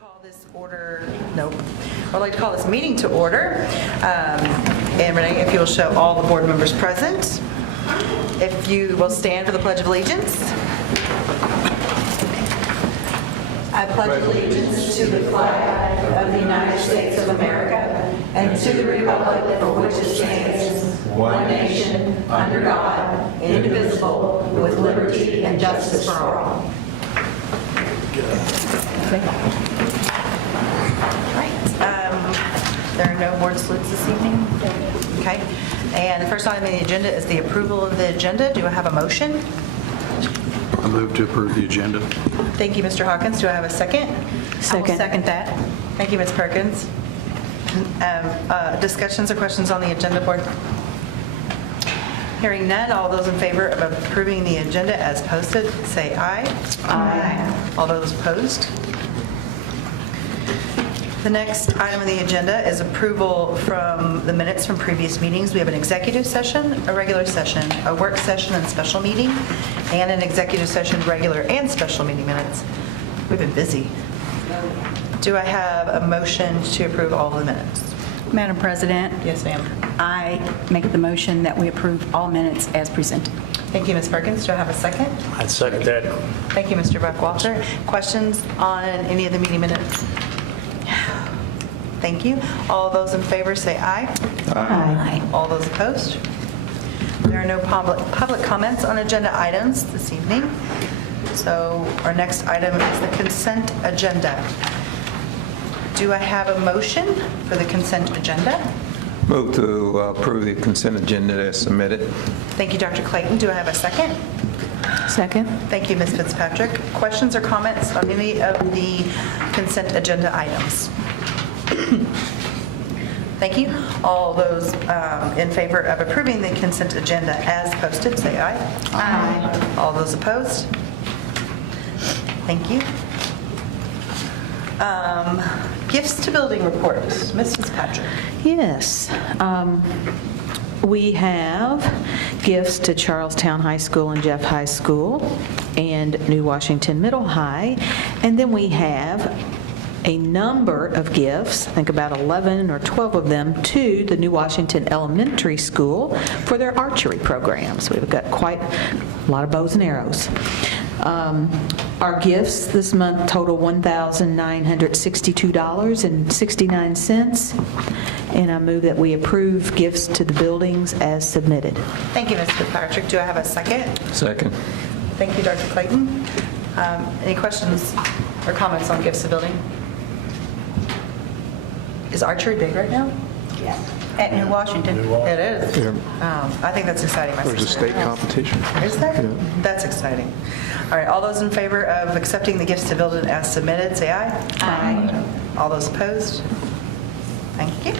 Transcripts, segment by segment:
Call this order, nope. I'd like to call this meeting to order. And Renee, if you will show all the board members present. If you will stand for the Pledge of Allegiance. I pledge allegiance to the flag of the United States of America and to the republic for which it stands, one nation, under God, indivisible, with liberty and justice for all. There are no board salutes this evening? Okay. And the first item on the agenda is the approval of the agenda. Do I have a motion? I move to approve the agenda. Thank you, Mr. Hawkins. Do I have a second? Second. I will second that. Thank you, Ms. Perkins. Discussions or questions on the agenda, board? Hearing none, all those in favor of approving the agenda as posted, say aye. Aye. All those opposed? The next item on the agenda is approval from the minutes from previous meetings. We have an executive session, a regular session, a work session and special meeting, and an executive session, regular and special meeting minutes. We've been busy. Do I have a motion to approve all of the minutes? Madam President? Yes, ma'am. I make the motion that we approve all minutes as presented. Thank you, Ms. Perkins. Do I have a second? I'd second that. Thank you, Mr. Buckwalter. Questions on any of the meeting minutes? Thank you. All those in favor say aye. Aye. All those opposed? There are no public comments on agenda items this evening. So our next item is the consent agenda. Do I have a motion for the consent agenda? Move to approve the consent agenda as submitted. Thank you, Dr. Clayton. Do I have a second? Second. Thank you, Ms. Fitzpatrick. Questions or comments on any of the consent agenda items? Thank you. All those in favor of approving the consent agenda as posted, say aye. Aye. All those opposed? Thank you. Gifts to building reports. Ms. Fitzpatrick. Yes. We have gifts to Charlestown High School and Jeff High School and New Washington Middle High. And then we have a number of gifts, I think about 11 or 12 of them, to the New Washington Elementary School for their archery programs. We've got quite a lot of bows and arrows. Our gifts this month total $1,962.69, and I move that we approve gifts to the buildings as submitted. Thank you, Ms. Fitzpatrick. Do I have a second? Second. Thank you, Dr. Clayton. Any questions or comments on gifts to building? Is archery big right now? Yes. At New Washington? It is? Yeah. I think that's exciting. My There's a sister- state competition. Is there? Yeah. That's exciting. All right, all those in favor of accepting the gifts to building as submitted, say aye. Aye. All those opposed? Thank you.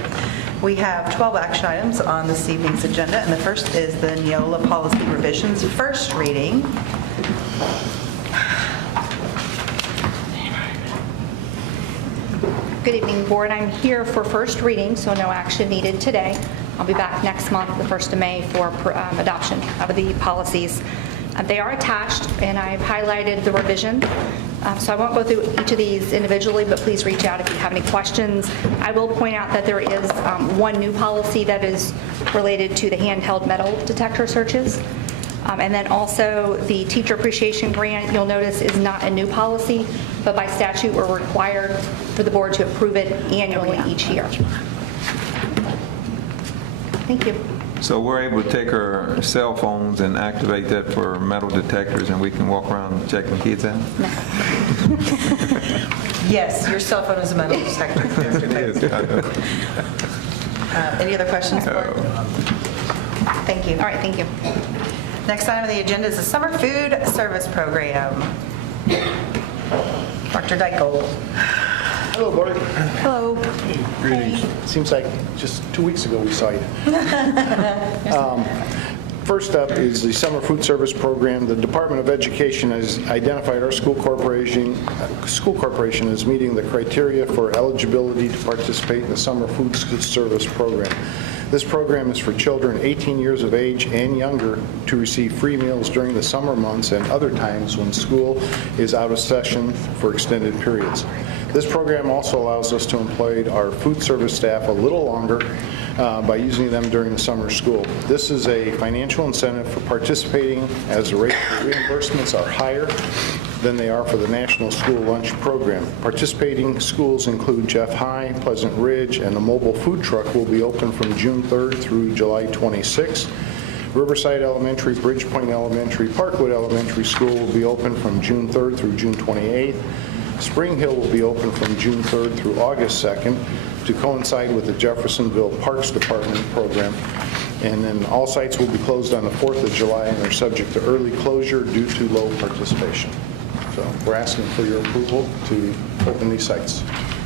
We have 12 action items on this evening's agenda, and the first is the Neola policy revisions, first reading. Good evening, Board. I'm here for first reading, so no action needed today. I'll be back next month, the 1st of May, for adoption of the policies. They are attached, and I've highlighted the revision. So I won't go through each of these individually, but please reach out if you have any questions. I will point out that there is one new policy that is related to the handheld metal detector searches. And then also the teacher appreciation grant, you'll notice, is not a new policy, but by statute we're required for the board to approve it annually each year. Thank you. So we're able to take our cell phones and activate that for metal detectors, and we can walk around checking kids out? Yes, your cell phone is a metal detector. Mr. Clayton. Any other questions? Board? Thank you. All right, thank you. Next item on the agenda is the Summer Food Service Program. Dr. Dykle. Hello, Board. Hello. Greetings. Seems like just 2 weeks ago we saw you. First up is the Summer Food Service Program. The Department of Education has identified our school corporation as meeting the criteria for eligibility to participate in the Summer Food Service Program. This program is for children 18 years of age and younger to receive free meals during the summer months and other times when school is out of session for extended periods. This program also allows us to employ our food service staff a little longer by using them during the summer school. This is a financial incentive for participating, as the rates for reimbursements are higher than they are for the National School Lunch Program. Participating schools include Jeff High, Pleasant Ridge, and the mobile food truck will be open from June 3rd through July 26th. Riverside Elementary, Bridgepoint Elementary, Parkwood Elementary School will be open from June 3rd through June 28th. Spring Hill will be open from June 3rd through August 2nd to coincide with the Jeffersonville Parks Department program. And then all sites will be closed on the 4th of July and are subject to early closure due to low participation. So we're asking for your approval to open these sites.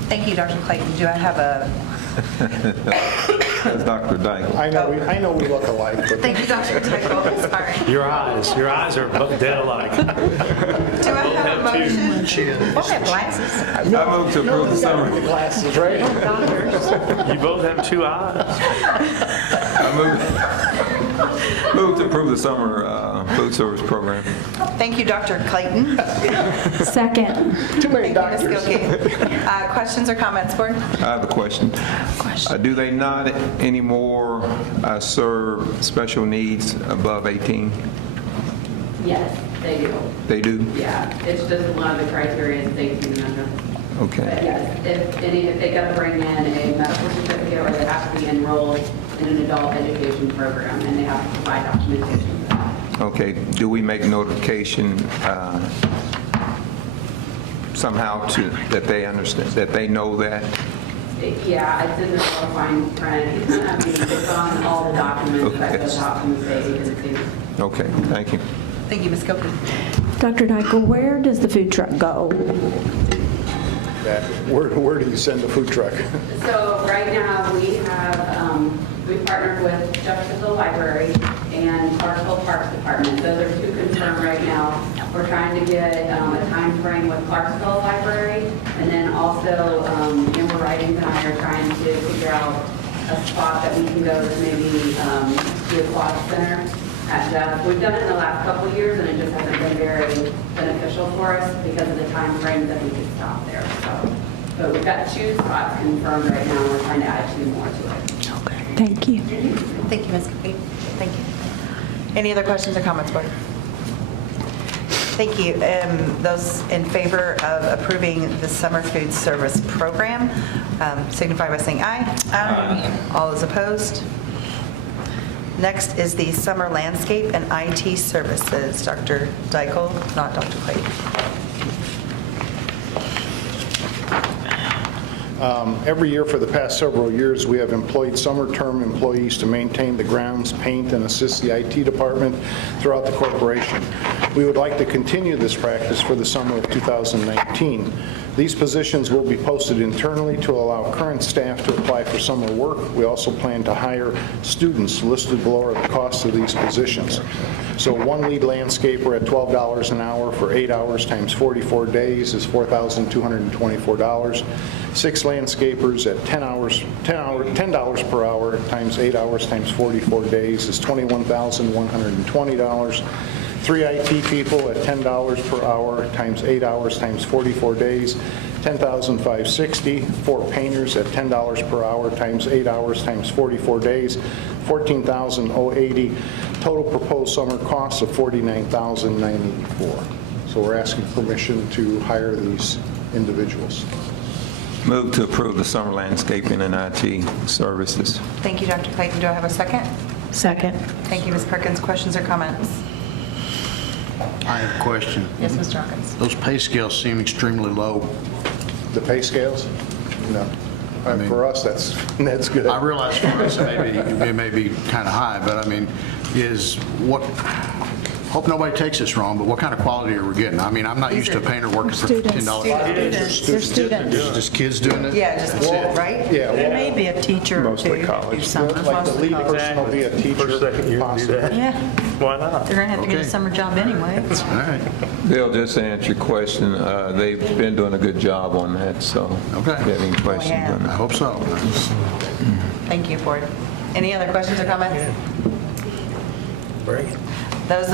Thank you, Dr. Clayton. Do I have a, That's Dr. Dyke. I know we look alike, but thank you, Dr. Tickle. Sorry. Your eyes are dead alike. Do I have a motion? Both have glasses. I move to approve the summer. the glasses, right? You both have two eyes. I move to approve the summer food service program. Thank you, Dr. Clayton. Second. Too many Thank you, doctors. Ms. Gilkey. Questions or comments, board? I have a question. Do they not anymore serve special needs above 18? Yes, they do. They do? Yeah, it's just one of the criteria in safety measure. But Okay. yes, if they got to bring in a medical certificate or they have to be enrolled in an adult education program and they have to provide documentation for that. Okay. Do we make notification somehow that they understand, that they know that? Yeah, it's in the fine print. I mean, it's on all the documents that goes out from the state agencies. Okay, thank you. Thank you, Ms. Gilkey. Dr. Dyke, where does the food truck go? Where do you send the food truck? So right now, we've partnered with Jeffersonville Library and Clarksville Parks Department. Those are two confirmed right now. We're trying to get a time frame with Clarksville Library, and then also Amber Writings and I are trying to figure out a spot that we can go to maybe do a quad center. We've done it in the last couple of years, and it just hasn't been very beneficial for us because of the time frame that we could stop there. So, but we've got 2 spots confirmed right now, and we're trying to add 2 more to it. Okay. Thank you. Thank you, Ms. Gilkey. Thank you. Any other questions or comments, board? Thank you. Those in favor of approving the summer food service program, signify by saying aye. Aye. All is opposed? Next is the summer landscape and IT services. Dr. Dykle, not Dr. Clayton. Every year for the past several years, we have employed summer term employees to maintain the grounds, paint, and assist the IT department throughout the corporation. We would like to continue this practice for the summer of 2019. These positions will be posted internally to allow current staff to apply for summer work. We also plan to hire students. Listed below are the costs of these positions. So one lead landscaper at $12 an hour for 8 hours times 44 days is $4,224. 6 landscapers at $10 per hour times 8 hours times 44 days is $21,120. 3 IT people at $10 per hour times 8 hours times 44 days, $10,560. 4 painters at $10 per hour times 8 hours times 44 days, $14,080. Total proposed summer costs of $49,984. So we're asking permission to hire these individuals. Move to approve the summer landscaping and IT services. Thank you, Dr. Clayton. Do I have a second? Second. Thank you, Ms. Perkins. Questions or comments? I have a question. Yes, Mr. Hawkins. Those pay scales seem extremely low. The pay scales? No. mean- For us, that's good. I realize for us it may be kind of high, but I mean, hope nobody takes this wrong, but what kind of quality are we getting? I mean, I'm not used to a painter working for $10. They're students. Just kids doing it? Yeah, just, right? Yeah, There well, may be a teacher or two. Mostly college. do summer. like the lead person will be a teacher. First, second year, do possibly. that. Yeah, Why not? they're going to have to get a Okay. summer job anyway. All right. Bill, just to answer your question, they've been doing a good job on that, so Okay. if you have any questions yeah. on I that. hope so. Thank you, Board. Any other questions or comments? Bring it. Those,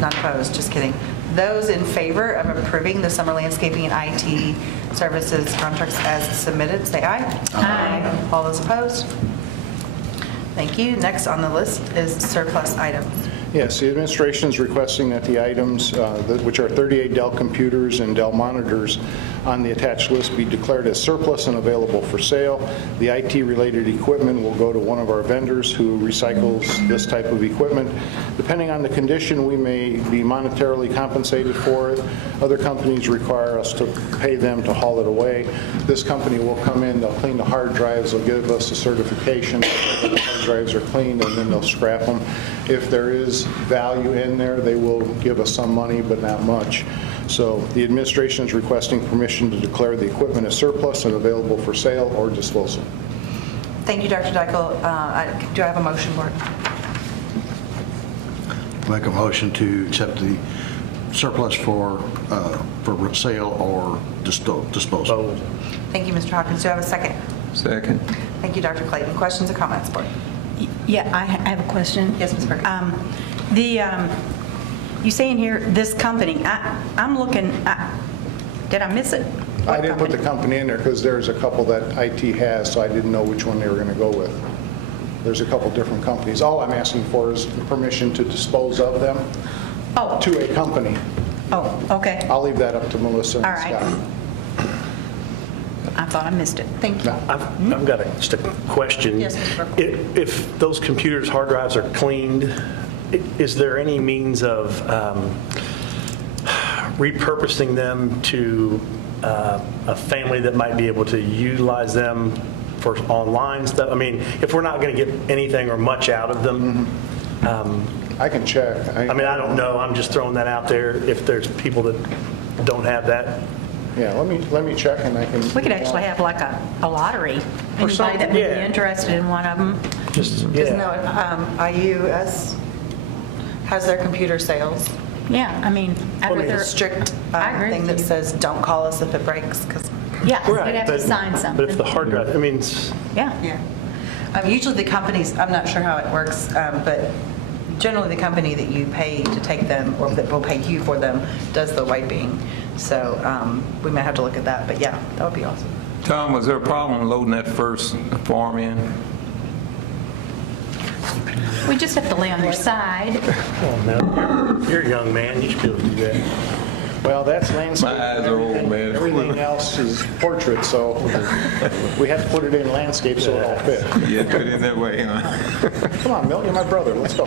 not opposed, just kidding. Those in favor of approving the summer landscaping and IT services contracts as submitted, say aye. Aye. All those opposed? Thank you. Next on the list is surplus items. Yes, the administration is requesting that the items, which are 38 Dell computers and Dell monitors on the attached list, be declared as surplus and available for sale. The IT-related equipment will go to one of our vendors who recycles this type of equipment. Depending on the condition, we may be monetarily compensated for it. Other companies require us to pay them to haul it away. This company will come in, they'll clean the hard drives, they'll give us a certification that the hard drives are cleaned, and then they'll scrap them. If there is value in there, they will give us some money, but not much. So the administration is requesting permission to declare the equipment as surplus and available for sale or disposal. Thank you, Dr. Dykle. Do I have a motion for it? Make a motion to accept the surplus for sale or disposal. Thank you, Mr. Hawkins. Do I have a second? Second. Thank you, Dr. Clayton. Questions or comments, board? Yeah, I have a question. Yes, Ms. Perkins. You say in here, this company, I'm looking, did I miss it? I didn't put the company in there because there's a couple that IT has, so I didn't know which one they were going to go with. There's a couple different companies. All I'm asking for is permission to dispose of them to a company. Oh, okay. I'll leave that up to Melissa and All right. Scott. I thought I missed it. Thank you. I've got just a question. Yes, Mr. Burke. If those computers, hard drives are cleaned, is there any means of repurposing them to a family that might be able to utilize them for online stuff? I mean, if we're not going to get anything or much out of them, I can check. I mean, I don't know. I'm just throwing that out there. If there's people that don't have that. Yeah, let me check and I can. We could actually have like a lottery. Anybody something, that would yeah. be interested in one of them. Just No, IUS has their computer sales. Yeah, I mean, With a strict I agree thing with that you. says, don't call us if it breaks, because, yeah, Right, we'd have to sign something. But if the hard drive, I mean, Yeah. yeah. Usually the companies, I'm not sure how it works, but generally the company that you pay to take them, or that will pay you for them, does the wiping. So we might have to look at that, but yeah, that would be awesome. Tom, was there a problem loading that first form in? We just have to lay on your side. oh, no, you're a young man. You should be able to do that. Well, that's landscape. My eyes are old, man. Everything else is portrait, so we have to put it in landscape so it all fit. Yeah, put it in that way, huh? Come on, Milt, you're my brother. Let's go.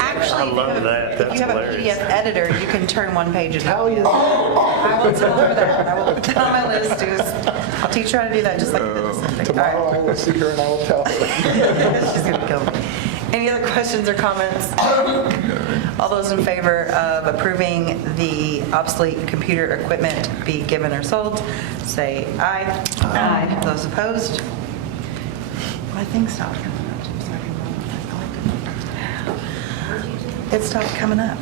Actually, I love that. if That's you have hilarious. a PDF editor, you can turn one page at a time. Hell yeah. I will tell her that. I will put that on my list. I'll teach her how to do that, just like I did this thing. All right. Tomorrow I will see her and I will tell her. She's going to kill me. Any other questions or comments? All those in favor of approving the obsolete computer equipment be given or sold, say aye. Aye. Those opposed? My thing stopped coming up. It stopped coming up.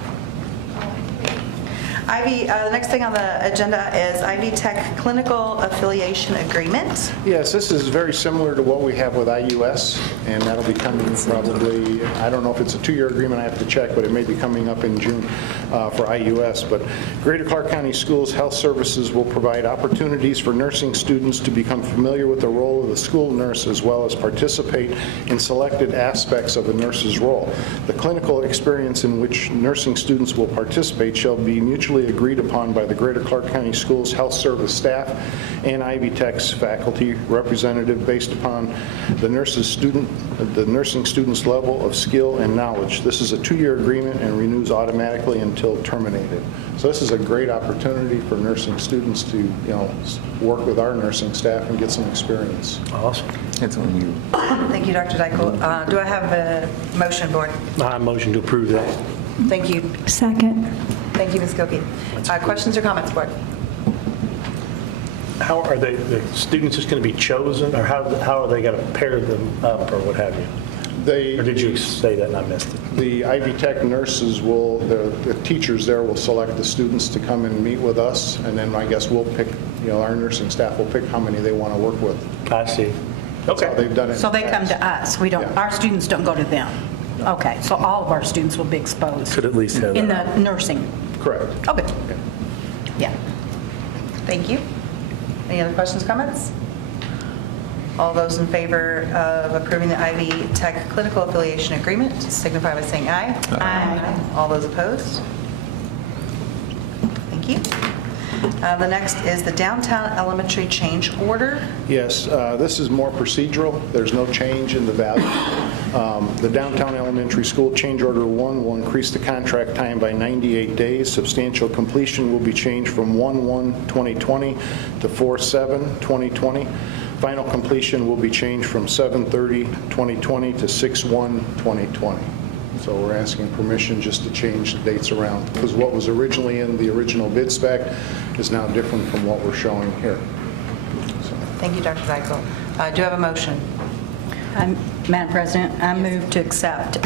Ivy, the next thing on the agenda is Ivy Tech Clinical Affiliation Agreement. Yes, this is very similar to what we have with IUS, and that'll be coming probably, I don't know if it's a 2-year agreement, I have to check, but it may be coming up in June for IUS. But Greater Clark County Schools Health Services will provide opportunities for nursing students to become familiar with the role of the school nurse, as well as participate in selected aspects of a nurse's role. The clinical experience in which nursing students will participate shall be mutually agreed upon by the Greater Clark County Schools Health Service staff and Ivy Tech's faculty representative based upon the nursing student's level of skill and knowledge. This is a 2-year agreement and renews automatically until terminated. So this is a great opportunity for nursing students to, work with our nursing staff and get some experience. Awesome. It's on you. Thank you, Dr. Dykle. Do I have a motion, board? I motion to approve that. Thank you. Second. Thank you, Ms. Gilkey. Questions or comments, board? How are the students just going to be chosen, or how are they going to pair them up, or what have you? Or did you say that and I missed it? The Ivy Tech nurses will, the teachers there will select the students to come and meet with us, and then I guess we'll pick, our nursing staff will pick how many they want to work with. I see. That's how Okay. they've done it. So they come to us. We don't, Yeah. our students don't go to them. Okay, so all of our students will be exposed Could at least have in that. the nursing. Correct. Okay. Yeah. Thank you. Any other questions, comments? All those in favor of approving the Ivy Tech Clinical Affiliation Agreement signify by saying aye. Aye. All those opposed? Thank you. The next is the Downtown Elementary Change Order. Yes, this is more procedural. There's no change in the value. The Downtown Elementary School Change Order 1 will increase the contract time by 98 days. Substantial completion will be changed from 1/1/2020 to 4/7/2020. Final completion will be changed from 7/30/2020 to 6/1/2020. So we're asking permission just to change the dates around, because what was originally in the original bid spec is now different from what we're showing here. Thank you, Dr. Dykle. Do you have a motion? Madam President, I move to accept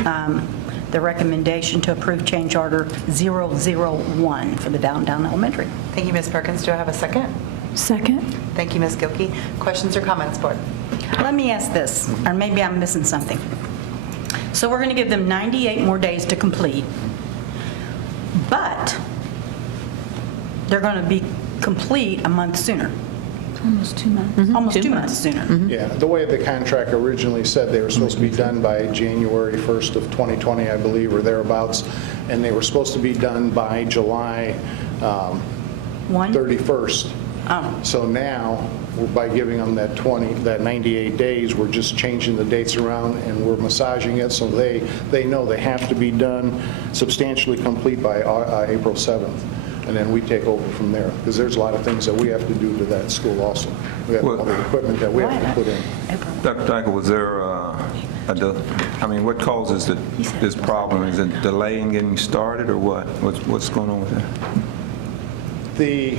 the recommendation to approve change order 001 for the Downtown Elementary. Thank you, Ms. Perkins. Do I have a second? Second. Thank you, Ms. Gilkey. Questions or comments, Board? Let me ask this, or maybe I'm missing something. So we're going to give them 98 more days to complete, but they're going to be complete a month sooner, Almost 2 months. almost 2 months sooner. Yeah, the way the contract originally said, they were supposed to be done by January 1st of 2020, I believe, or thereabouts, and they were supposed to be done by July 31st. Oh. So now, by giving them that 98 days, we're just changing the dates around, and we're massaging it so they know they have to be done substantially complete by April 7th. And then we take over from there, because there's a lot of things that we have to do to that school also. We have other equipment that we have to put in. Dr. Dykle, was there what causes this problem? Is it delay in getting started, or what? What's going on with that? The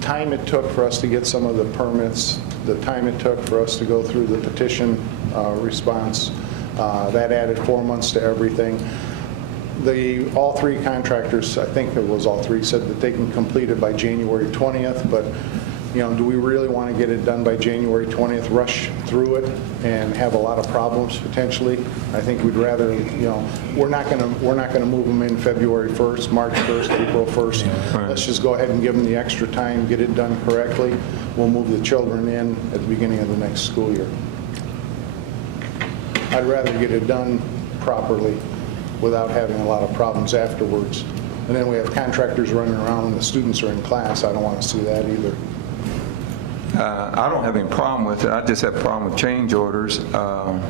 time it took for us to get some of the permits, the time it took for us to go through the petition response, that added 4 months to everything. All three contractors, I think it was all three, said that they can complete it by January 20th, but do we really want to get it done by January 20th, rush through it and have a lot of problems potentially? I think we'd rather, we're not going to move them in February 1st, March 1st, April 1st. Let's just go ahead and give them the extra time, get it done correctly. We'll move the children in at the beginning of the next school year. I'd rather get it done properly without having a lot of problems afterwards. And then we have contractors running around when the students are in class. I don't want to see that either. I don't have any problem with it. I just have a problem with change orders. So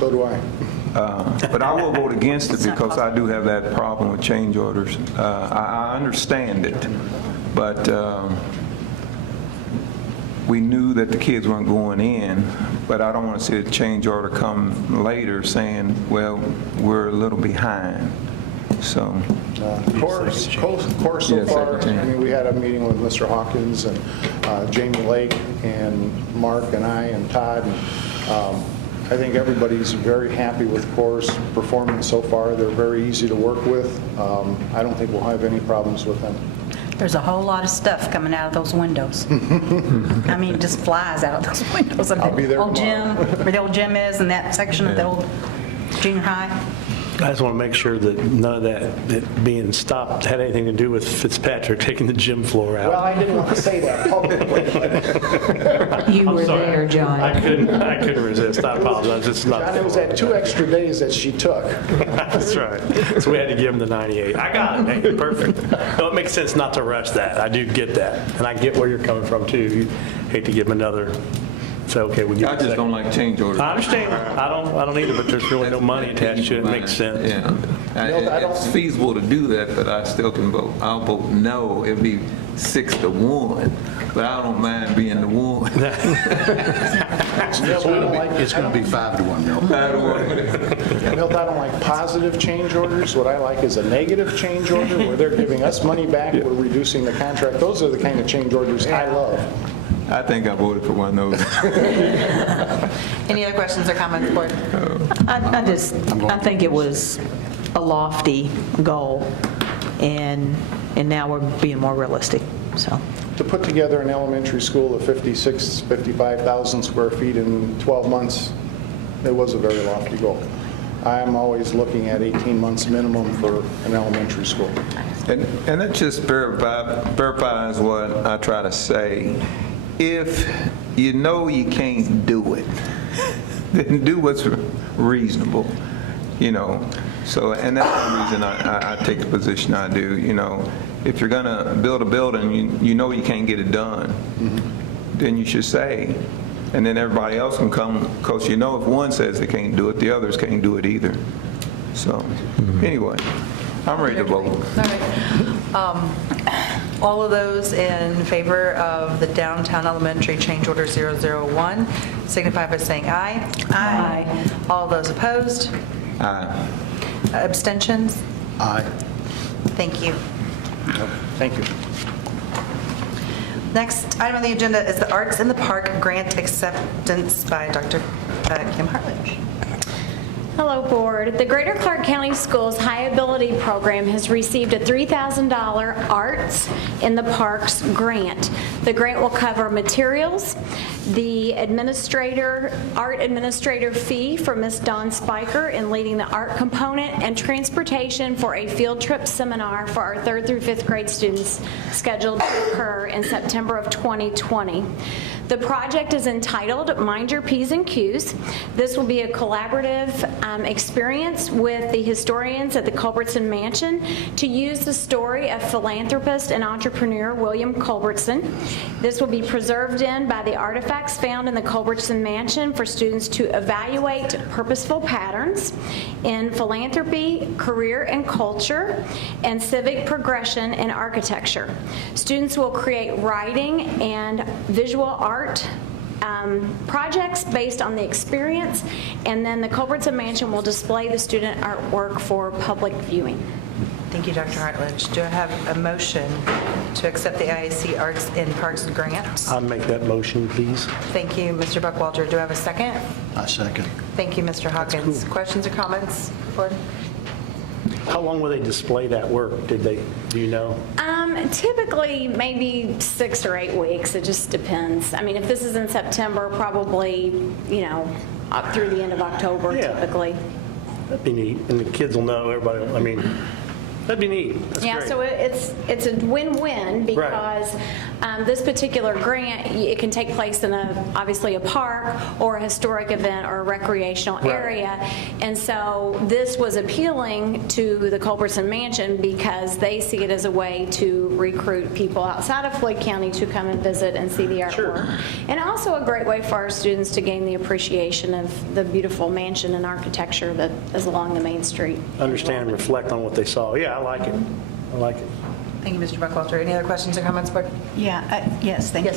do I. But I will vote against it because I do have that problem with change orders. I understand it, but we knew that the kids weren't going in, but I don't want to see a change order come later saying, well, we're a little behind. So. Course so far, we had a meeting with Mr. Hawkins and Jamie Lake and Mark and I and Todd. And, I think everybody's very happy with Core's performance so far. They're very easy to work with. I don't think we'll have any problems with them. There's a whole lot of stuff coming out of those windows. I mean, it just flies out of those windows. I'll be there old gym, where the old gym is, and that section of the old junior high. I just want to make sure that none of that being stopped had anything to do with Fitzpatrick taking the gym floor out. Well, I didn't want to say that publicly. You were Sorry. there, John. I couldn't resist. I apologize. It's not. John, it was that 2 extra days that she took. That's right. So we had to give him the 98. I got it. Hey, perfect. No, it makes sense not to rush that. I do get that. And I get where you're coming from, too. You hate to give him another. So, okay, we give I just don't like change orders. I understand. I don't either, but there's really no money attached to it. It makes sense. Yeah. It's feasible to do that, but I still can vote. I'll vote no. It'd be 6-1, but I don't mind being the one. It's going to be 5-1, Milt. Milt, I don't like positive change orders. What I like is a negative change order where they're giving us money back, we're reducing the contract. Those are the kind of change orders I love. I think I voted for one of those. Any other questions or comments, Board? I think it was a lofty goal, and now we're being more realistic, so. To put together an elementary school of 55,000 square feet in 12 months, it was a very lofty goal. I'm always looking at 18 months minimum for an elementary school. And that just verifies what I try to say. If you know you can't do it, then do what's reasonable, you know. So, and that's the reason I take the position I do, you know. If you're going to build a building, you know you can't get it done, then you should say. And then everybody else can come, because you know if one says they can't do it, the others can't do it either. So, anyway, I'm ready to vote. All right. All of those in favor of the downtown elementary change order 001 signify by saying aye. Aye. All those opposed? Aye. Abstentions? Aye. Thank you. Thank you. Next item on the agenda is the Arts in the Park grant acceptance by Dr. Kim Hartledge. Hello, Board. The Greater Clark County Schools High Ability Program has received a $3,000 Arts in the Parks grant. The grant will cover materials, the art administrator fee for Ms. Dawn Spiker in leading the art component, and transportation for a field trip seminar for our 3rd through 5th grade students scheduled to occur in September of 2020. The project is entitled Mind Your P's and Q's. This will be a collaborative experience with the historians at the Culbertson Mansion to use the story of philanthropist and entrepreneur William Culbertson. This will be preserved by the artifacts found in the Culbertson Mansion for students to evaluate purposeful patterns in philanthropy, career and culture, and civic progression in architecture. Students will create writing and visual art projects based on the experience, and then the Culbertson Mansion will display the student artwork for public viewing. Thank you, Dr. Hartledge. Do I have a motion to accept the IAC Arts in Parks grant? I'll make that motion, please. Thank you, Mr. Buckwalter. Do I have a second? I second. Thank you, Mr. Hawkins. cool. Questions or comments, Board? How long will they display that work? Do you know? Typically, maybe 6 or 8 weeks. It just depends. I mean, if this is in September, probably, you know, up through the end of October, Yeah. typically. That'd be neat, and the kids will know, everybody, I mean, that'd be neat. That's Yeah, great. so it's a win-win because this particular grant, it can take place in obviously a park or a historic event or a recreational Right. area. And so this was appealing to the Culbertson Mansion because they see it as a way to recruit people outside of Floyd County to come and visit and see the artwork. Sure. And also a great way for our students to gain the appreciation of the beautiful mansion and architecture that is along the main street. Understand and reflect on what they saw. Yeah, I like it. I like it. Thank you, Mr. Buckwalter. Any other questions or comments, Board? Yeah, yes, thank you.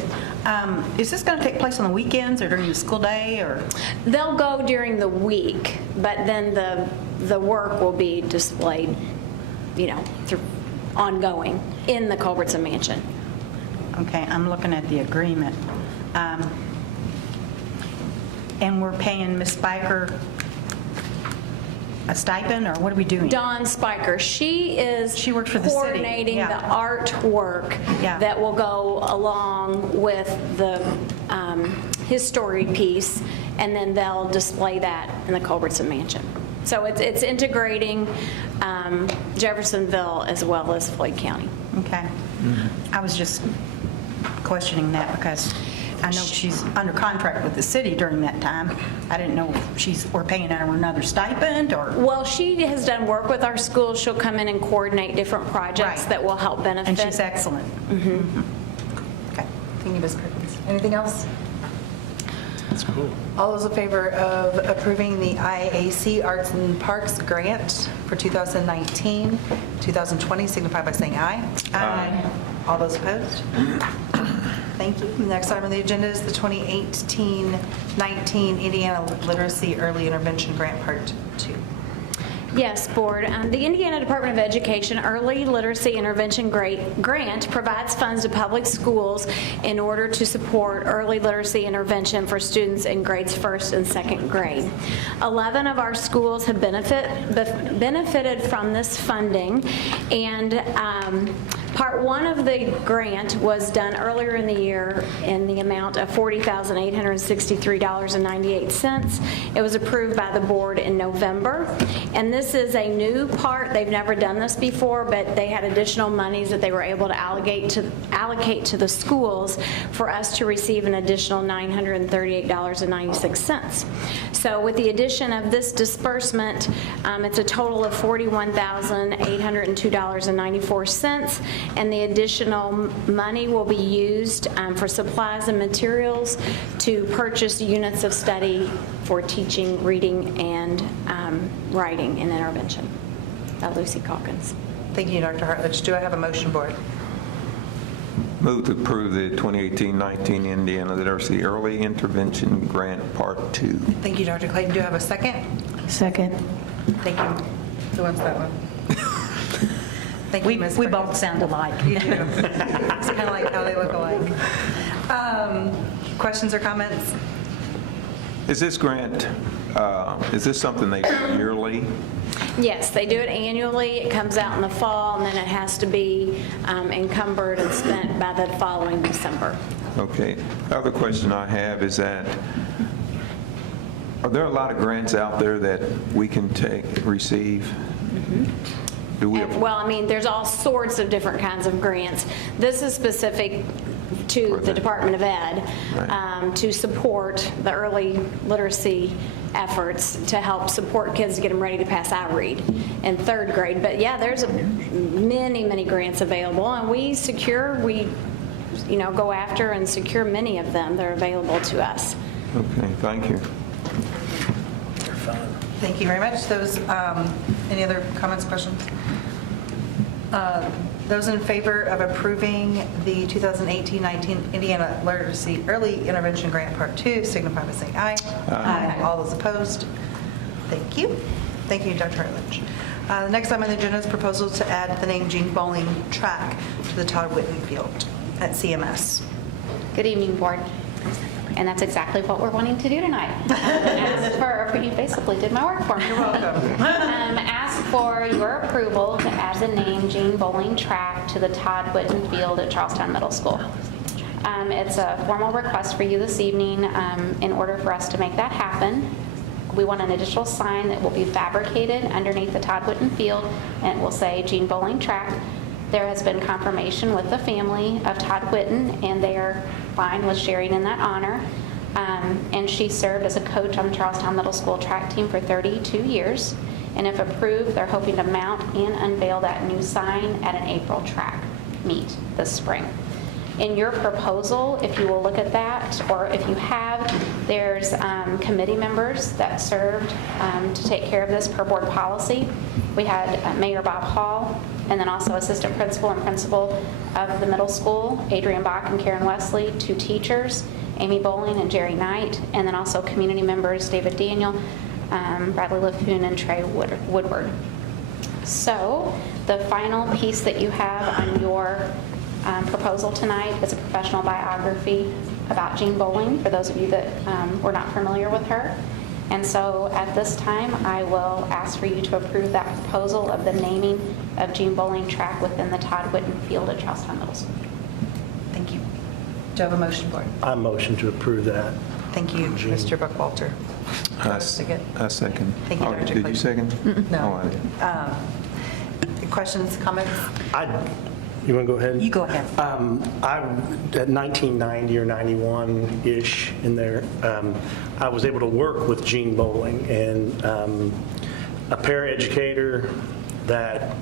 Is this going to take place on the weekends or during the school day, or? They'll go during the week, but then the work will be displayed, you know, through ongoing in the Culbertson Mansion. Okay, I'm looking at the agreement. And we're paying Ms. Spiker a stipend, or what are we doing? Dawn Spiker, she works for the city. coordinating Yeah. the artwork Yeah. that will go along with the history piece, and then they'll display that in the Culbertson Mansion. So it's integrating Jeffersonville as well as Floyd County. Okay. I was just questioning that because I know she's under contract with the city during that time. I didn't know if we're paying her another stipend, or? Well, she has done work with our schools. She'll come in and coordinate different projects Right. that will help benefit. And she's excellent. Okay. Thank you, Ms. Perkins. Anything else? That's cool. All those in favor of approving the IAC Arts and Parks grant for 2019-2020 signify by saying aye. Aye. All those opposed? Thank you. The next item on the agenda is the 2018-19 Indiana Literacy Early Intervention Grant Part 2. Yes, Board. The Indiana Department of Education Early Literacy Intervention Grant provides funds to public schools in order to support early literacy intervention for students in grades 1st and 2nd grade. 11 of our schools have benefited from this funding, and Part one of the grant was done earlier in the year in the amount of $40,863.98. It was approved by the board in November. And this is a new part. They've never done this before, but they had additional monies that they were able to allocate to the schools for us to receive an additional $938.96. So with the addition of this disbursement, it's a total of $41,802.94, and the additional money will be used for supplies and materials to purchase units of study for teaching, reading, and writing and intervention. Lucy Calkins. Thank you, Dr. Hartledge. Do I have a motion, board? Move to approve the 2018-19 Indiana Literacy Early Intervention Grant Part 2. Thank you, Dr. Clayton. Do I have a second? Second. Thank you. Who wants that one? Thank you, Ms. We Perkins. both sound alike. You do. It's kind of like how they look alike. Questions or comments? Is this grant, is this something they do yearly? Yes, they do it annually. It comes out in the fall, and then it has to be encumbered and spent by the following December. Okay. Other question I have is that, are there a lot of grants out there that we can receive? Do we? Well, I mean, there's all sorts of different kinds of grants. This is specific to the Department of Ed to support the early literacy efforts to help support kids to get them ready to pass iRead in third grade. But yeah, there's many grants available, and we go after and secure many of them. They're available to us. Okay, thank you. Thank you very much. Any other comments, questions? Those in favor of approving the 2018-19 Indiana Literacy Early Intervention Grant Part 2 signify by saying aye. Aye. All those opposed? Thank you. Thank you, Dr. Hartledge. The next item on the agenda is proposal to add the name Gene Bowling Track to the Todd Whitten Field at CMS. Good evening, board. And that's exactly what we're wanting to do tonight. You basically did my work for me. You're welcome. Ask for your approval to add the name Gene Bowling Track to the Todd Whitten Field at Charlestown Middle School. It's a formal request for you this evening. In order for us to make that happen, we want an additional sign that will be fabricated underneath the Todd Whitten Field, and it will say Gene Bowling Track. There has been confirmation with the family of Todd Whitten, and they are fine with sharing in that honor. And she served as a coach on the Charlestown Middle School track team for 32 years. And if approved, they're hoping to mount and unveil that new sign at an April track meet this spring. In your proposal, if you will look at that, or if you have, there's committee members that served to take care of this per board policy. We had Mayor Bob Hall, and then also assistant principal and principal of the middle school, Adrian Bach and Karen Wesley, 2 teachers, Amy Bowling and Jerry Knight, and then also community members, David Daniel, Bradley LaFoon, and Trey Woodward. So the final piece that you have on your proposal tonight is a professional biography about Gene Bowling, for those of you that were not familiar with her. And so at this time, I will ask for you to approve that proposal of the naming of Gene Bowling Track within the Todd Whitten Field at Charlestown Middle School. Thank you. Do I have a motion, board? I motion to approve that. Thank you, Gene. Mr. Buckwalter. I second. Thank you, Oh, Dr. did you Clayton. second? No. Oh, I did. Questions, comments? You want to go ahead? You go ahead. I, at 1990 or 91-ish in there, I was able to work with Gene Bowling, and a paraeducator that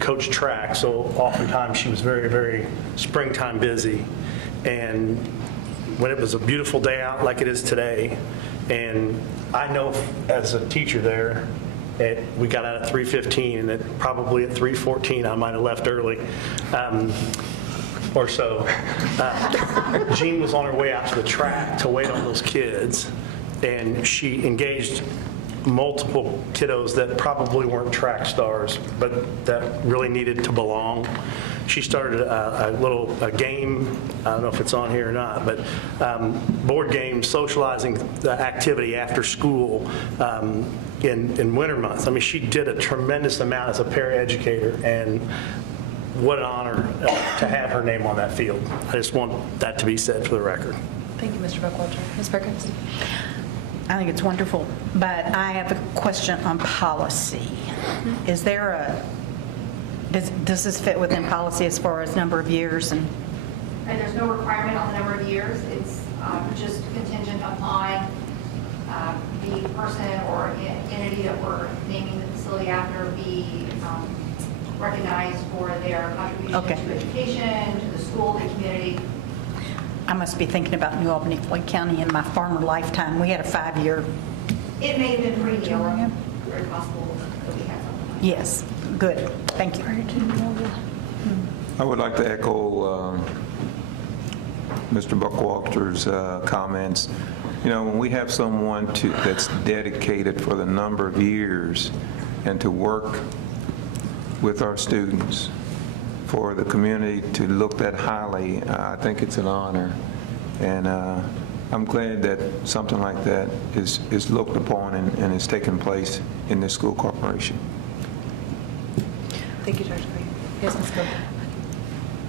coached track, so oftentimes she was very springtime busy. And when it was a beautiful day out like it is today, and I know as a teacher there, we got out at 3:15, and probably at 3:14 I might have left early or so. Jean was on her way out to the track to wait on those kids, and she engaged multiple kiddos that probably weren't track stars, but that really needed to belong. She started a game, I don't know if it's on here or not, but board game socializing activity after school in winter months. I mean, she did a tremendous amount as a paraeducator, and what an honor to have her name on that field. I just want that to be said for the record. Thank you, Mr. Buckwalter. Ms. Perkins? I think it's wonderful, but I have a question on policy. Is there does this fit within policy as far as number of years? And there's no requirement on the number of years. It's just contingent upon the person or entity that we're naming the facility after be recognized for their contribution to education, to the school, the community. I must be thinking about New Albany, Floyd County in my former lifetime. We had a 5-year. It may have been pre-Neil, very possible that we had something like that. Yes, good. Thank you. I would like to echo Mr. Buckwalter's comments. You know, when we have someone that's dedicated for the number of years and to work with our students, for the community to look that highly, I think it's an honor. And I'm glad that something like that is looked upon and is taking place in this school corporation. Thank you, Dr. Queen. Yes, Ms. Cook?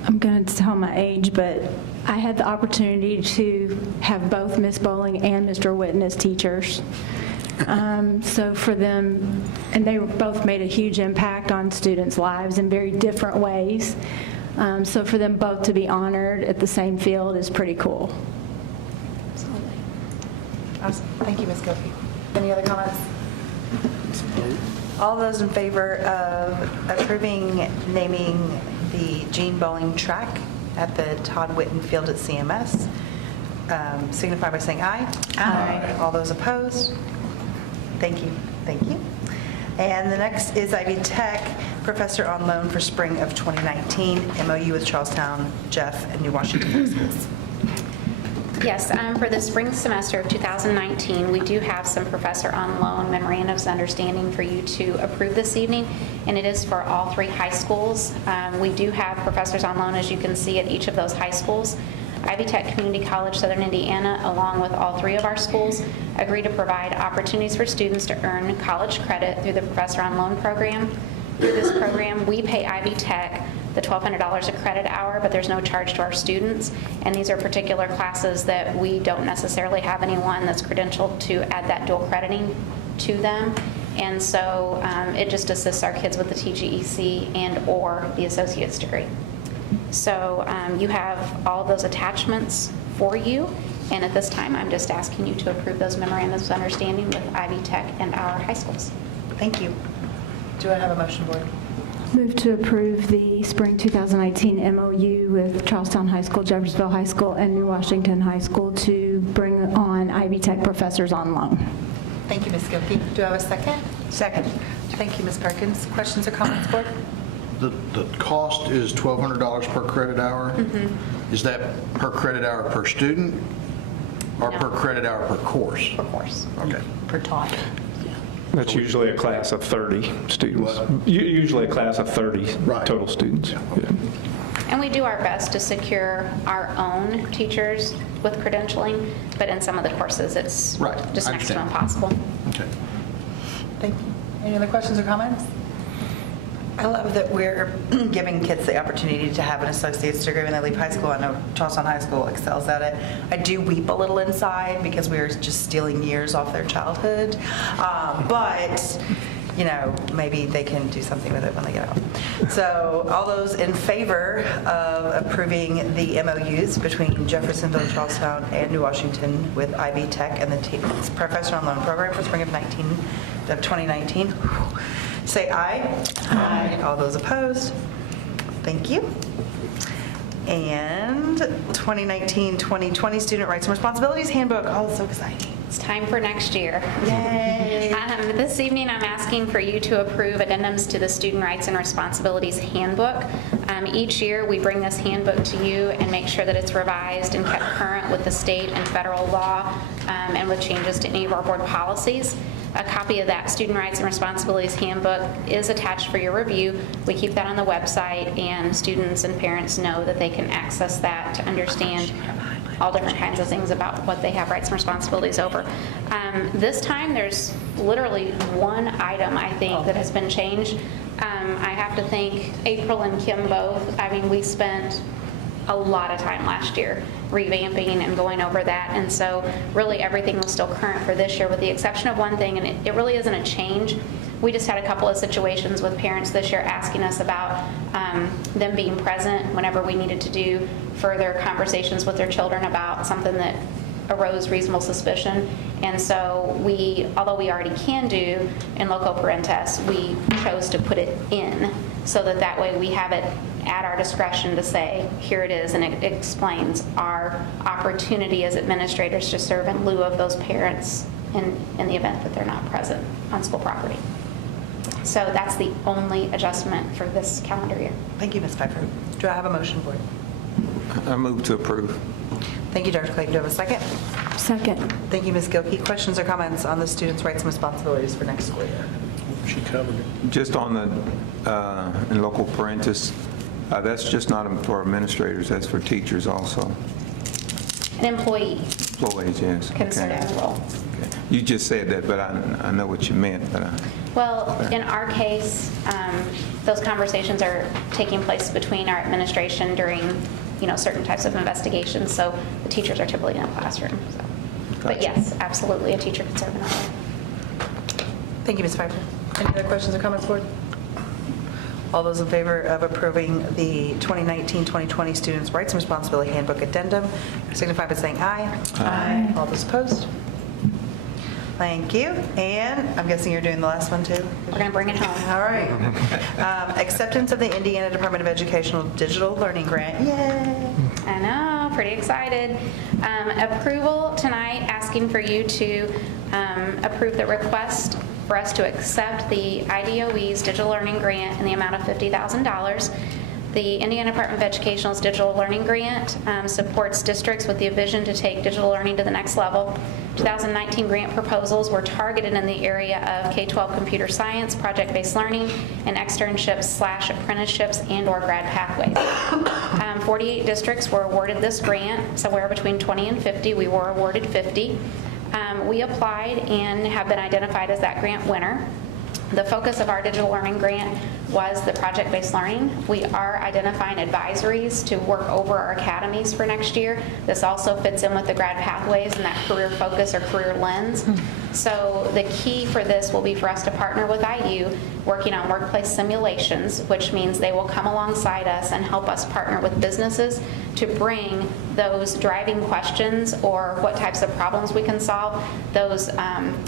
I'm going to tell my age, but I had the opportunity to have both Miss Bowling and Mr. Witten as teachers. So for them, and they both made a huge impact on students' lives in very different ways. So for them both to be honored at the same field is pretty cool. Absolutely. Awesome. Thank you, Ms. Kofi. Any other comments? All those in favor of approving naming the Jean Bowling track at the Todd Whitten Field at CMS, signify by saying aye. Aye. All those opposed? Thank you. Thank you. And the next is Ivy Tech, professor on loan for spring of 2019, MOU with Charlestown, Jeff, and New Washington High Schools. Yes, for the spring semester of 2019, we do have some professor on loan memorandums of understanding for you to approve this evening, and it is for all 3 high schools. We do have professors on loan, as you can see, at each of those high schools. Ivy Tech Community College, Southern Indiana, along with all 3 of our schools, agree to provide opportunities for students to earn college credit through the Professor on Loan program. Through this program, we pay Ivy Tech the $1,200 a credit hour, but there's no charge to our students. And these are particular classes that we don't necessarily have anyone that's credentialed to add that dual crediting to them. And so it just assists our kids with the TGEC and or the associate's degree. So you have all those attachments for you, and at this time, I'm just asking you to approve those memorandums of understanding with Ivy Tech and our high schools. Thank you. Do I have a motion, board? Move to approve the spring 2019 MOU with Charlestown High School, Jeffersonville High School, and New Washington High School to bring on Ivy Tech professors on loan. Thank you, Ms. Gilkey. Do I have a second? Second. Thank you, Ms. Perkins. Questions or comments, board? The cost is $1,200 per credit hour? Mm-hmm. Is that per credit hour per student or per credit hour per course? Per course. Okay. Per talk. That's usually a class of 30 students. What? Usually a class of 30 Right. total students. Yeah, okay. And we do our best to secure our own teachers with credentialing, but in some of the courses, it's Right. just I next to understand. impossible. Okay. Thank you. Any other questions or comments? I love that we're giving kids the opportunity to have an associate's degree when they leave high school. I know Charlestown High School excels at it. I do weep a little inside because we're just stealing years off their childhood. But, you know, maybe they can do something with it when they get out. So all those in favor of approving the MOUs between Jeffersonville, Charlestown, and New Washington with Ivy Tech and the Professor on Loan program for spring of 2019, say aye. Aye. All those opposed? Thank you. And 2019-2020 Student Rights and Responsibilities Handbook. Oh, it's so exciting. It's time for next year. Yay. This evening, I'm asking for you to approve addendums to the Student Rights and Responsibilities Handbook. Each year, we bring this handbook to you and make sure that it's revised and kept current with the state and federal law and with changes to any of our board policies. A copy of that Student Rights and Responsibilities Handbook is attached for your review. We keep that on the website, and students and parents know that they can access that to understand all different kinds of things about what they have rights and responsibilities over. This time, there's literally one item, I think, that has been changed. I have to thank April and Kim both. I mean, we spent a lot of time last year revamping and going over that, and so really everything was still current for this year with the exception of one thing, and it really isn't a change. We just had a couple of situations with parents this year asking us about them being present whenever we needed to do further conversations with their children about something that arose reasonable suspicion. And so although we already can do in loco parentis, we chose to put it in so that way we have it at our discretion to say, here it is, and it explains our opportunity as administrators to serve in lieu of those parents in the event that they're not present on school property. So that's the only adjustment for this calendar year. Thank you, Ms. Pfeiffer. Do I have a motion for it? I move to approve. Thank you, Dr. Clayton. Do I have a second? Second. Thank you, Ms. Gilkey. Questions or comments on the students' rights and responsibilities for next school year? She covered it. Just on the, in local parentis, that's just not for administrators, that's for teachers also. An employee Employees, yes. considered Okay. a role. Okay. You just said that, but I know what you meant, but Well, in our case, those conversations are taking place between our administration during, certain types of investigations, so the teachers are typically in a classroom. So. But Gotcha. yes, absolutely, a teacher could serve in that role. Thank you, Ms. Pfeiffer. Any other questions or comments, board? All those in favor of approving the 2019-2020 Students' Rights and Responsibility Handbook Addendum signify by saying aye. Aye. All those opposed? Thank you. And I'm guessing you're doing the last one, too? We're going to bring it home. All right. Acceptance of the Indiana Department of Educational Digital Learning Grant. Yay! I know, pretty excited. Approval tonight, asking for you to approve the request for us to accept the IDOE's Digital Learning Grant in the amount of $50,000. The Indiana Department of Educational's Digital Learning Grant supports districts with the vision to take digital learning to the next level. 2019 grant proposals were targeted in the area of K-12 computer science, project-based learning, and externships/apprenticeships and/or grad pathways. 48 districts were awarded this grant, somewhere between 20 and 50. We were awarded 50. We applied and have been identified as that grant winner. The focus of our digital learning grant was the project-based learning. We are identifying advisories to work over our academies for next year. This also fits in with the grad pathways and that career focus or career lens. So the key for this will be for us to partner with IU, working on workplace simulations, which means they will come alongside us and help us partner with businesses to bring those driving questions or what types of problems we can solve. Those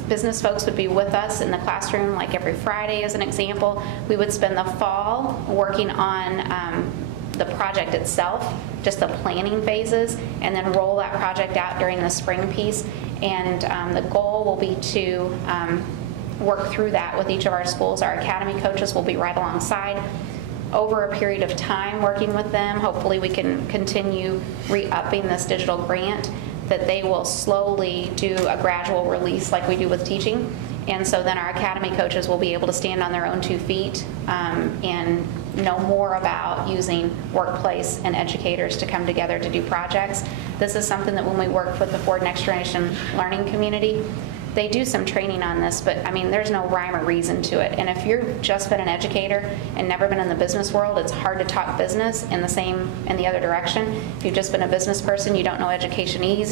business folks would be with us in the classroom like every Friday as an example. We would spend the fall working on the project itself, just the planning phases, and then roll that project out during the spring piece. And the goal will be to work through that with each of our schools. Our academy coaches will be right alongside. Over a period of time working with them, hopefully we can continue re-upping this digital grant, that they will slowly do a gradual release like we do with teaching. And so then our academy coaches will be able to stand on their own 2 feet and know more about using workplace and educators to come together to do projects. This is something that when we work with the Ford Next Generation Learning Community, they do some training on this, but I mean, there's no rhyme or reason to it. And if you've just been an educator and never been in the business world, it's hard to talk business in the other direction. If you've just been a business person, you don't know educationese,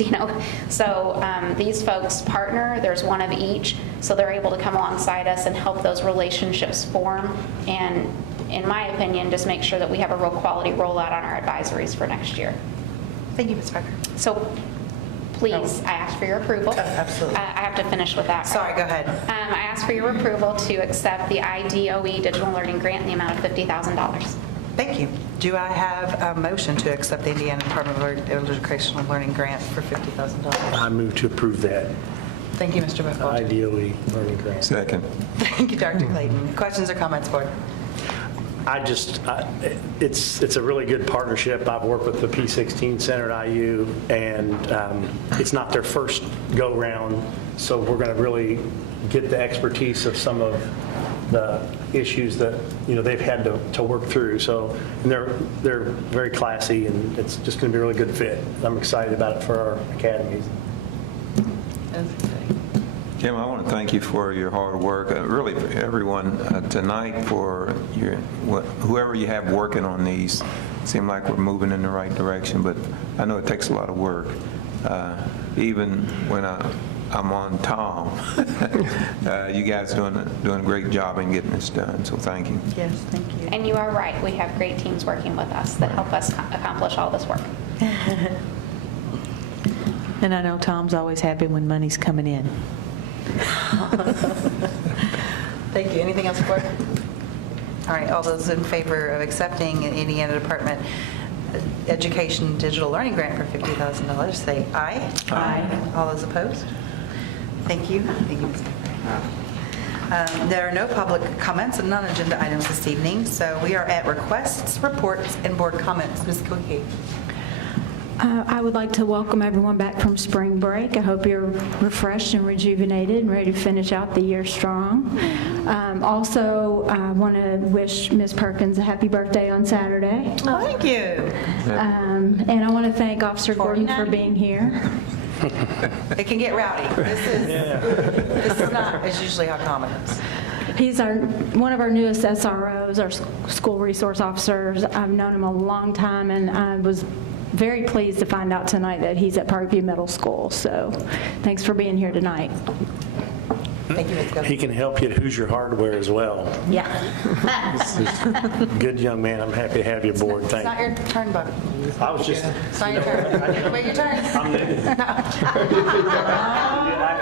So these folks partner, there's one of each, so they're able to come alongside us and help those relationships form. And in my opinion, just make sure that we have a real quality rollout on our advisories for next year. Thank you, Ms. Pfeiffer. So please, I ask for your approval. Absolutely. I have to finish with that. Sorry, go ahead. I ask for your approval to accept the IDOE Digital Learning Grant in the amount of $50,000. Thank you. Do I have a motion to accept the Indiana Department of Educational Learning Grant for $50,000? I move to approve that Thank you, Mr. Buckles. IDOE learning grant. second. Thank you, Dr. Clayton. Questions or comments, board? It's a really good partnership. I've worked with the P16 Center at IU, and it's not their first go-round, so we're going to really get the expertise of some of the issues that they've had to work through. So, and they're very classy, and it's just going to be a really good fit. I'm excited about it for our academies. Kim, I want to thank you for your hard work, really for everyone tonight, for whoever you have working on these. Seem like we're moving in the right direction, but I know it takes a lot of work. Even when I'm on Tom, you guys doing a great job in getting this done, so thank you. Yes, thank you. And you are right, we have great teams working with us that help us accomplish all this work. And I know Tom's always happy when money's coming in. Thank you. Anything else, Board? All right, all those in favor of accepting an Indiana Department Education Digital Learning Grant for $50,000, say aye. Aye. All those opposed? Thank you. Thank you, Ms. Pepper. There are no public comments and non-agenda items this evening, so we are at requests, reports, and board comments. Ms. Cookie. I would like to welcome everyone back from spring break. I hope you're refreshed and rejuvenated and ready to finish out the year strong. Also, I want to wish Ms. Perkins a happy birthday on Saturday. Oh, thank you. And I want to thank Officer Gordon for being here. It can get rowdy. This is not, it's usually how common it is. He's one of our newest SROs, our school resource officers. I've known him a long time, and I was very pleased to find out tonight that he's at Parkview Middle School. So thanks for being here tonight. Thank you, Ms. Cookie. He can help you at Hoosier Hardware as well. Yeah. Good young man. I'm happy to have you aboard. It's Thank not your turn, Buck. you. I was just. It's not your turn. Wait your turn. I'm new.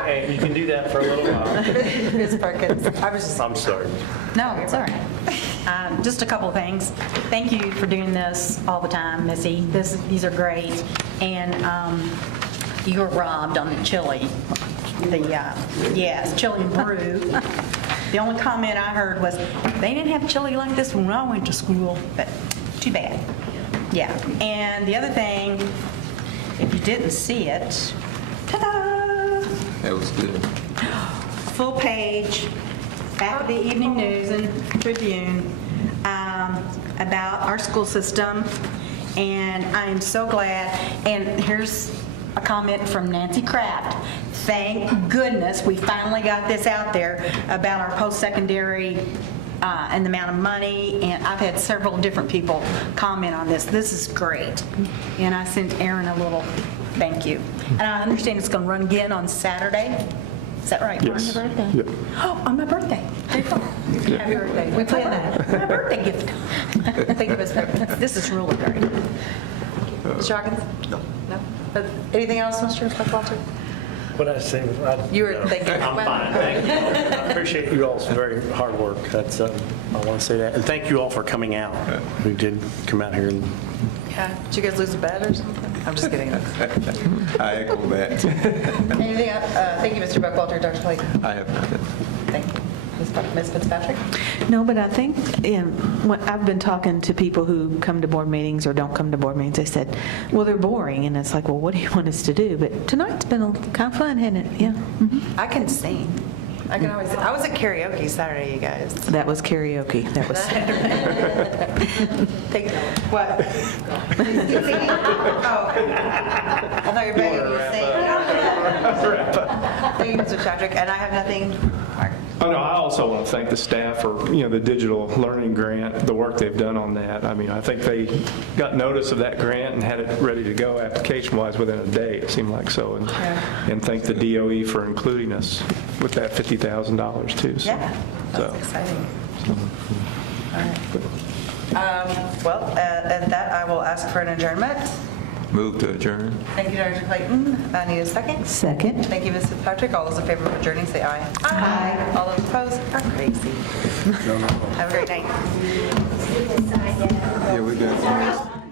Hey, you can do that for a little while. Ms. Perkins. I'm sorry. No, it's all right. Just a couple things. Thank you for doing this all the time, Missy. These are great. And you were robbed on the chili. Yes, chili and brew. The only comment I heard was, they didn't have chili like this when I went to school, but too bad. Yeah. And the other thing, if you didn't see it, ta-da! That was good. Full page, back of the Evening News and Tribune, about our school system, and I am so glad. And here's a comment from Nancy Kraft. Thank goodness we finally got this out there about our post-secondary and the amount of money, and I've had several different people comment on this. This is great. And I sent Aaron a little thank you. And I understand it's going to run again on Saturday. Is that right? Yes. On your birthday? Yep. Oh, on my birthday. There you go. Happy birthday. We planned that. My birthday gift. Thank you, Ms. Perkins. This is really great. Mr. Hawkins? No. No? Anything else, Mr. Buckwalter? What I say, You were thinking. I'm fine, thank you. I appreciate you all's very hard work. That's, I want to say that. And thank you all for coming out. We did come out here and Yeah. Did you guys lose a bet or something? I'm just kidding. I echo that. Anything else? Thank you, Mr. Buckwalter. Dr. Clayton? I have nothing. Thank you. Ms. Fitzpatrick? No, but I think, when I've been talking to people who come to board meetings or don't come to board meetings, they said, well, they're boring, and it's like, well, what do you want us to do? But tonight's been kind of fun, hasn't it? Yeah. I can sing. I was at karaoke Saturday, you guys. That was karaoke. That was. Take what? Singing? Oh. I thought you were begging me to sing. Thank you, Mr. Patrick. And I have nothing. Mark? Oh, no, I also want to thank the staff for, the digital learning grant, the work they've done on that. I mean, I think they got notice of that grant and had it ready to go application-wise within a day, it seemed like so. And thank the DOE for including us with that $50,000 too. So, Yeah, that's exciting. All right. Well, at that, I will ask for an adjournment. Move to adjourn. Thank you, Dr. Clayton. I need a second. Second. Thank you, Ms. Fitzpatrick. All those in favor of adjourning, say aye. Aye. All those opposed are crazy. Have a great night. Yeah, we got